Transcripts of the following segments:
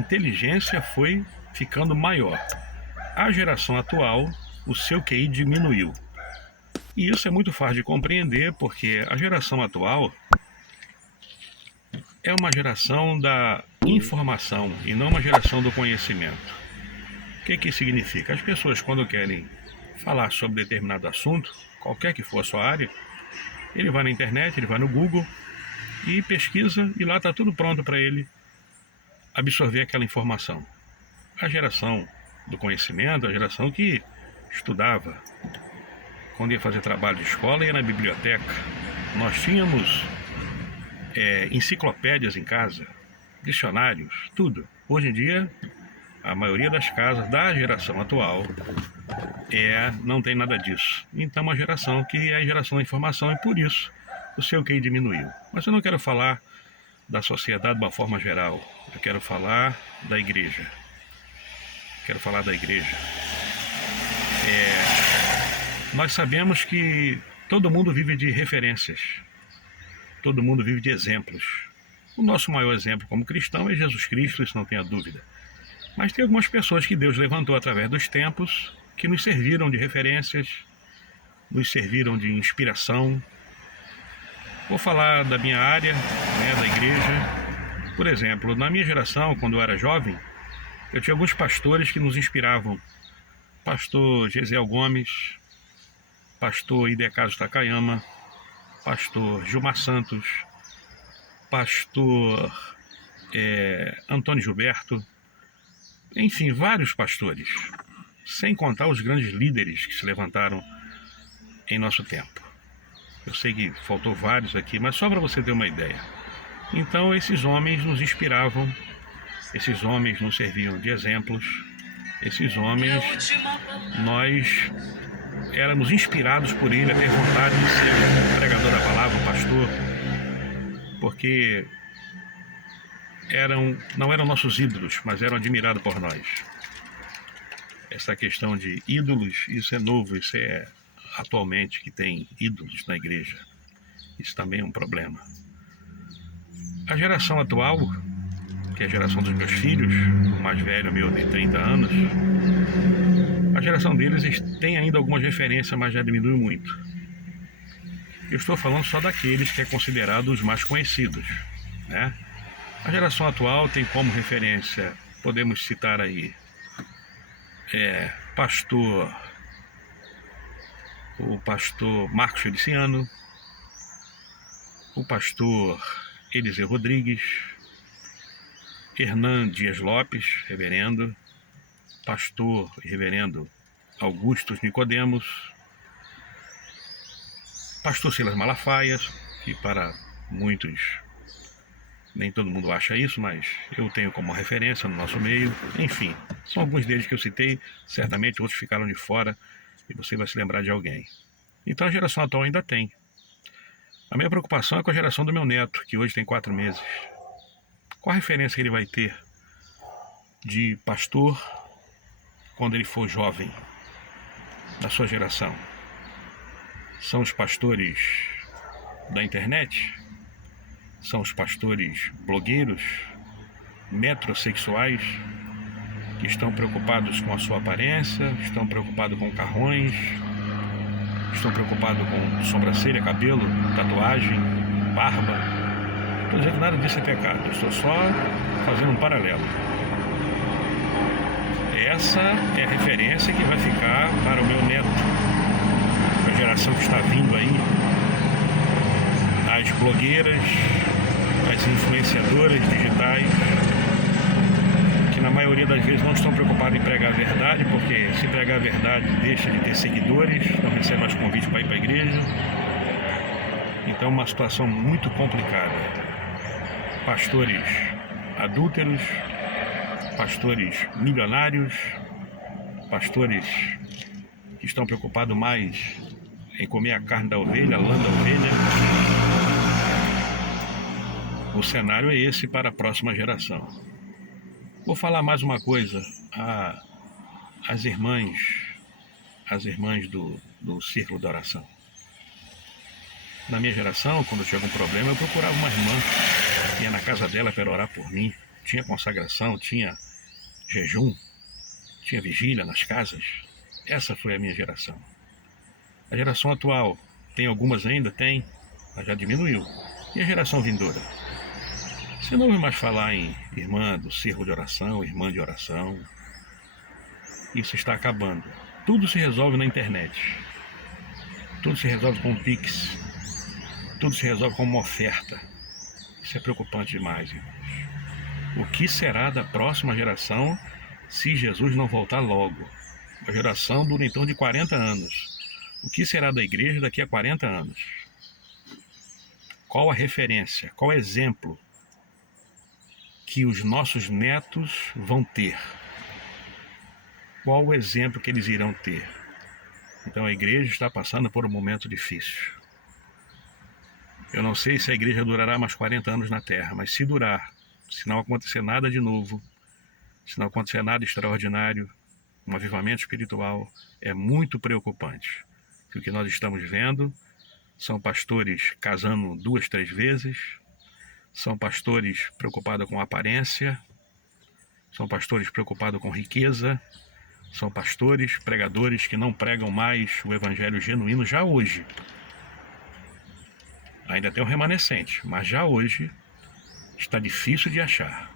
inteligência foi ficando maior. A geração atual, o seu QI diminuiu. E isso é muito fácil de compreender, porque a geração atual é uma geração da informação e não uma geração do conhecimento. O que isso significa? As pessoas, quando querem falar sobre determinado assunto, qualquer que for a sua área, ele vai na internet, ele vai no Google e pesquisa, e lá está tudo pronto para ele absorver aquela informação. A geração do conhecimento, a geração que estudava, quando ia fazer trabalho de escola, ia na biblioteca. Nós tínhamos enciclopédias em casa, dicionários, tudo. Hoje em dia, a maioria das casas da geração atual não tem nada disso. Então, uma geração que é a geração da informação, e por isso o seu QI diminuiu. Mas eu não quero falar da sociedade de uma forma geral. Eu quero falar da igreja. Nós sabemos que todo mundo vive de referências. Todo mundo vive de exemplos. O nosso maior exemplo como cristão é Jesus Cristo, isso não tenha dúvida. Mas tem algumas pessoas que Deus levantou através dos tempos, que nos serviram de referências, nos serviram de inspiração. Vou falar da minha área, da igreja. Por exemplo, na minha geração, quando eu era jovem, eu tinha alguns pastores que nos inspiravam. Pastor Gesiel Gomes, pastor Idecaso Takayama, pastor Gilmar Santos, pastor Antônio Gilberto, enfim, vários pastores, sem contar os grandes líderes que se levantaram em nosso tempo. Eu sei que faltou vários aqui, mas só para você ter uma ideia. Então, esses homens nos inspiravam, esses homens nos serviam de exemplos, esses homens, nós éramos inspirados por ele a ter vontade de ser um pregador da palavra, um pastor, porque não eram nossos ídolos, mas eram admirados por nós. Essa questão de ídolos, isso é novo, isso é atualmente que tem ídolos na igreja. Isso também é um problema. A geração atual, que é a geração dos meus filhos, o mais velho, meu, de 30 anos, a geração deles tem ainda algumas referências, mas já diminuiu muito. Eu estou falando só daqueles que é considerado os mais conhecidos, né? A geração atual tem como referência, podemos citar aí, o pastor Marcos Feliciano, o pastor Eliseu Rodrigues, Hernan Dias Lopes, reverendo, pastor e reverendo Augustus Nicodemos, pastor Silas Malafaia, que para muitos, nem todo mundo acha isso, mas eu tenho como referência no nosso meio. Enfim, são alguns deles que eu citei, certamente outros ficaram de fora e você vai se lembrar de alguém. Então a geração atual ainda tem. A minha preocupação é com a geração do meu neto, que hoje tem 4 meses. Qual a referência que ele vai ter de pastor quando ele for jovem, da sua geração? São os pastores da internet? São os pastores blogueiros, metrosexuais, que estão preocupados com a sua aparência, estão preocupados com carrões, estão preocupados com sobrancelha, cabelo, tatuagem, barba. Não estou dizendo que nada disso é pecado, eu estou só fazendo um paralelo. Essa é a referência que vai ficar para o meu neto, a geração que está vindo aí, as blogueiras, as influenciadoras digitais, que na maioria das vezes não estão preocupadas em pregar a verdade, porque se pregar a verdade deixa de ter seguidores, não recebe mais convite para ir para a igreja. Então é uma situação muito complicada. Pastores adúlteros, pastores milionários, pastores que estão preocupados mais em comer a carne da ovelha, a lã da ovelha. O cenário é esse para a próxima geração. Vou falar mais uma coisa. As irmãs do círculo da oração. Na minha geração, quando eu tinha algum problema, eu procurava uma irmã, ia na casa dela para orar por mim. tinha consagração, tinha jejum, tinha vigília nas casas. Essa foi a minha geração. A geração atual, tem algumas ainda? Tem, mas já diminuiu. E a geração vindoura? Você não ouve mais falar em irmã do círculo de oração, irmã de oração. Isso está acabando. Tudo se resolve na internet. Tudo se resolve com um Pix. Tudo se resolve com uma oferta. Isso é preocupante demais, irmãos. O que será da próxima geração se Jesus não voltar logo? A geração dura em torno de 40 anos. O que será da igreja daqui a 40 anos? Qual a referência, qual o exemplo que os nossos netos vão ter? Qual o exemplo que eles irão ter? Então a igreja está passando por um momento difícil. Eu não sei se a igreja durará mais 40 anos na terra, mas se durar, se não acontecer nada de novo, se não acontecer nada extraordinário, um avivamento espiritual, é muito preocupante. Que o que nós estamos vendo são pastores casando 2, 3 vezes, são pastores preocupados com aparência, são pastores preocupados com riqueza, são pastores, pregadores que não pregam mais o evangelho genuíno já hoje. Ainda tem um remanescente, mas já hoje está difícil de achar.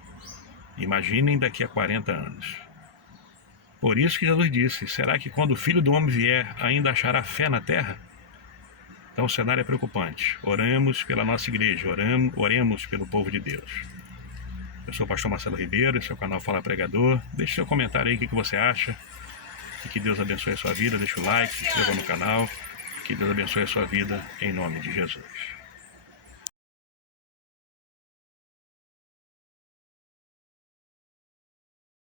Imaginem daqui a 40 anos. Por isso que Jesus disse, será que quando o Filho do Homem vier ainda achará fé na terra? Então o cenário é preocupante. Oremos pela nossa igreja, oremos pelo povo de Deus. Eu sou o pastor Marcelo Ribeiro, esse é o canal Fala Pregador. Deixe seu comentário aí, o que você acha. E que Deus abençoe a sua vida, deixa o like, se inscreva no canal. Que Deus abençoe a sua vida, em nome de Jesus.